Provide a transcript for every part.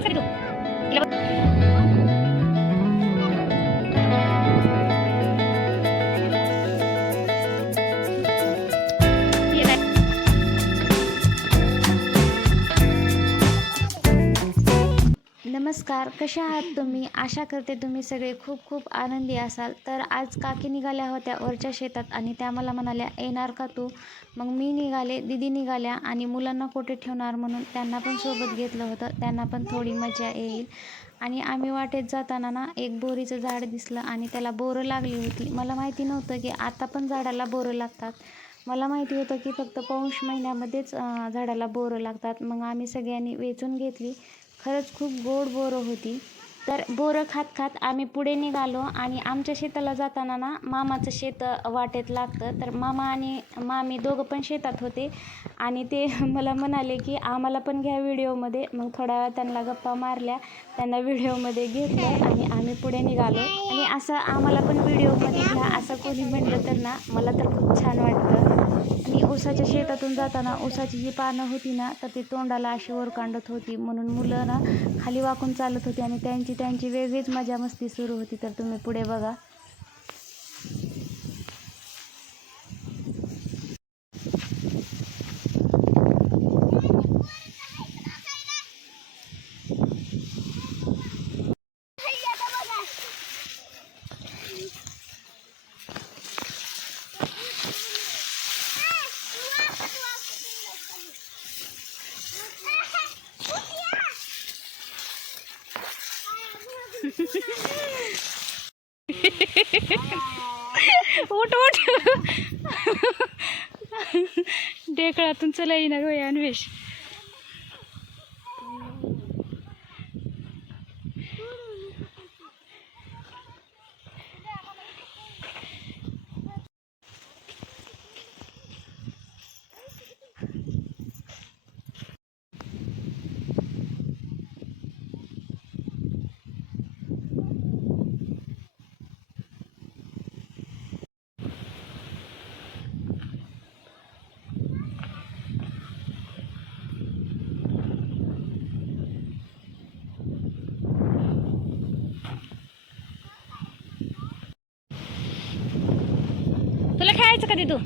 खायचं का तू? तिला ये काय? नमस्कार, कशा आहात तुम्ही? आशा करते तुम्ही सगळे खूप खूप आनंदी असाल. तर आज काकी निघाल्या होत्या वरच्या शेतात आणि त्या मला म्हणाल्या, येणार का तू? मग मी निघाले, दीदी निघाल्या आणि मुलांना कुठे ठेवणार म्हणून त्यांना पण सोबत घेतलं होतं. त्यांना पण थोडी मजा येईल. आणि आम्ही वाटेत जाताना ना एक बोरीचं झाड दिसलं आणि त्याला बोरं लागली होती. मला माहिती नव्हतं की आता पण झाडाला बोरं लागतात. मला माहिती होतं की फक्त पौष महिन्यामध्येच झाडाला बोरं लागतात. मग आम्ही सगळ्यांनी वेचून घेतली. खरंच खूप गोड बोरं होती. तर बोरं खात खात आम्ही पुढे निघालो आणि आमच्या शेताला जाताना ना मामाचं शेत वाटेत लागतं. तर मामा आणि मामी दोघं पण शेतात होते आणि ते मला म्हणाले की आम्हाला पण घ्या व्हिडिओमध्ये. मग थोड्या वेळा त्यांना गप्पा मारल्या, त्यांना व्हिडिओमध्ये घेतलं आणि आम्ही पुढे निघालो. आणि असं आम्हाला पण व्हिडिओमध्ये घ्या असं कोणी म्हणलं तर ना मला तर खूप छान वाटतं. आणि ऊसाच्या शेतातून जाताना ऊसाची जी पानं होती ना तर ती तोंडाला अशी ओरकांडत होती, म्हणून मुलं ना खाली वाकून चालत होती आणि त्यांची वेगळीच मजा मस्ती सुरू होती. तर तुम्ही पुढे बघा. उठ उठ. ढेकळातून चला येईना गं अन्वेष. तुला खेळायचं कधी तू?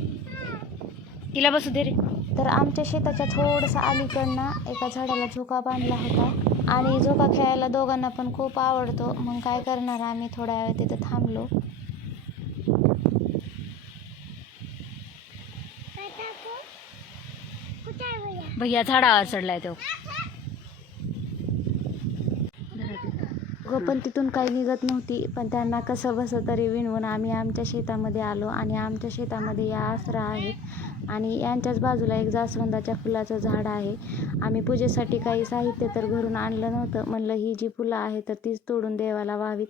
तिला बसू दे रे. तर आमच्या शेताच्या थोडंसं अलीकडनं एका झाडाला झोका बांधला होता आणि झोका खेळायला दोघांना पण खूप आवडतो. मग काय करणार, आम्ही थोड्या वेळ तिथे थांबलो. भैया झाडावर चढलाय तो. पण तिथून काही निघत नव्हती, पण त्यांना कसं बसं तरी विणवून आम्ही आमच्या शेतामध्ये आलो. आणि आमच्या शेतामध्ये या आसरा आहेत आणि यांच्याच बाजूला एक जास्वंदाच्या फुलाचं झाड आहे. आम्ही पूजेसाठी काही साहित्य तर घरून आणलं नव्हतं. म्हणलं ही जी फुलं आहे तर तीच तोडून देवाला व्हावीत.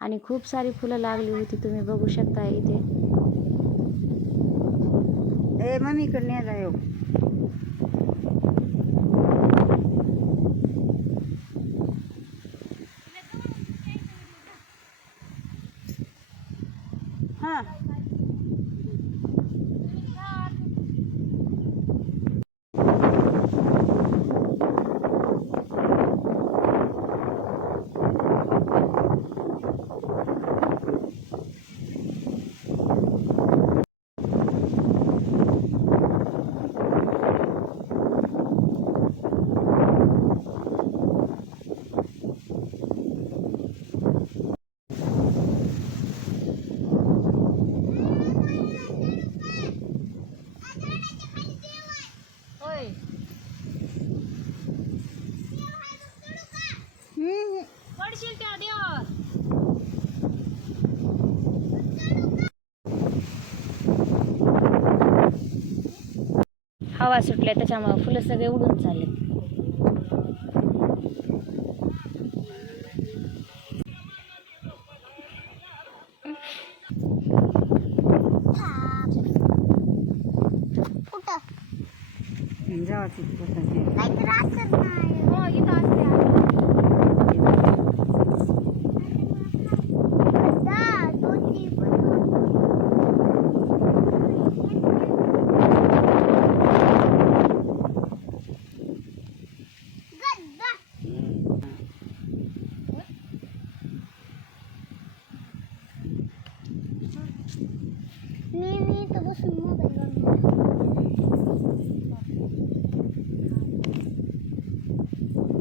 आणि खूप सारी फुलं लागली होती, तुम्ही बघू शकता इथे. मम्मीकडे न्यायला येऊ. हां पडशील त्या देवावर. हवा सुटल्या त्याच्यामुळे फुलं सगळे उडून चालले. जावाची हो इथं असते.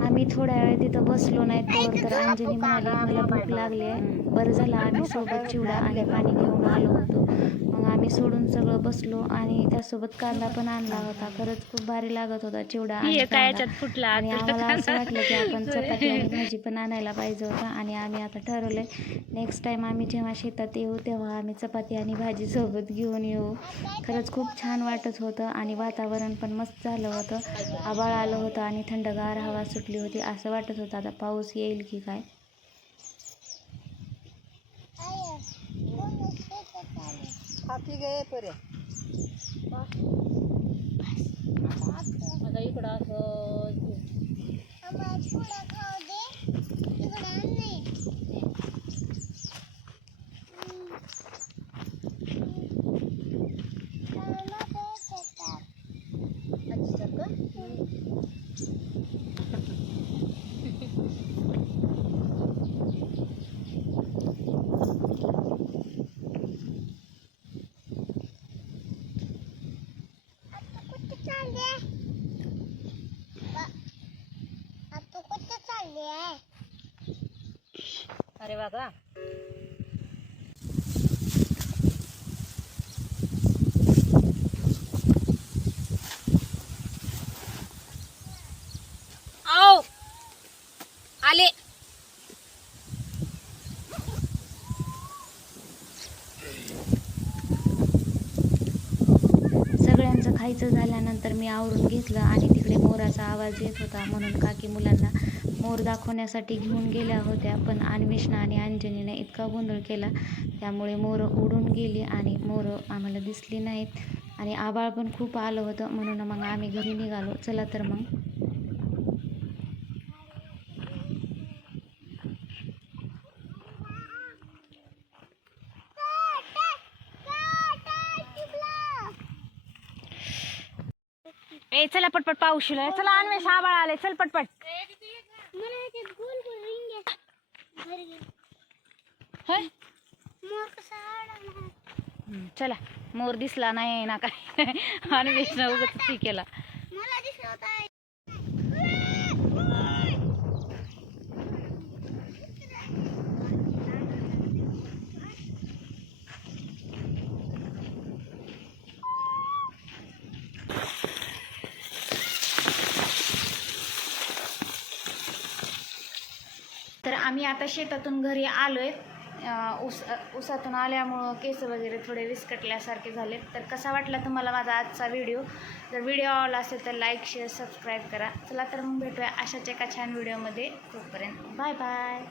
आम्ही थोड्या वेळ तिथं बसलो नाही तर अंजली म्हणाली मला भूक लागली आहे. बरं झालं आम्ही सोबत चिवडा आणि पाणी घेऊन आलो होतो. मग आम्ही सोडून सगळं बसलो आणि त्यासोबत कांदा पण आणला होता. खरंच खूप भारी लागत होता चिवडा आणि कांदा. फुटला आणि आम्हाला असं वाटलं की आपण चपाती आणि भाजी पण आणायला पाहिजे होतं. आणि आम्ही आता ठरवलंय नेक्स्ट टाईम आम्ही जेव्हा शेतात येऊ तेव्हा आम्ही चपाती आणि भाजी सोबत घेऊन येऊ. खरंच खूप छान वाटत होतं आणि वातावरण पण मस्त झालं होतं. आभाळ आलं होतं आणि थंडगार हवा सुटली होती. असं वाटत होतं आता पाऊस येईल की काय. हाती गे परे आता इकडं असं अरे बघा आओ आले. सगळ्यांचं खायचं झाल्यानंतर मी आवरून घेतलं आणि तिकडे मोराचा आवाज येत होता म्हणून काकी मुलांना मोर दाखवण्यासाठी घेऊन गेल्या होत्या. पण अन्वेषणा आणि अंजनीने इतका गोंधळ केला त्यामुळे मोर उडून गेली आणि मोर आम्हाला दिसली नाहीत. आणि आभाळ पण खूप आलं होतं म्हणून मग आम्ही घरी निघालो. चला तर मग. ए चला पटपट पाऊस येईल. चला अन्वेष आबाळ आले. चल पटपट. होय? चला मोर दिसला नाही ना काय. अन्वेष उगाच ती केला. तर आम्ही आता शेतातून घरी आलोय. ऊसातून आल्यामुळं केस वगैरे थोडे विस्कटल्यासारखे झाले. तर कसा वाटला तुम्हाला माझा आजचा व्हिडिओ? जर व्हिडिओ आवडला असेल तर लाईक शेअर सबस्क्राईब करा. चला तर मग भेटूया अशाच एका छान व्हिडिओमध्ये. तोपर्यंत बाय बाय.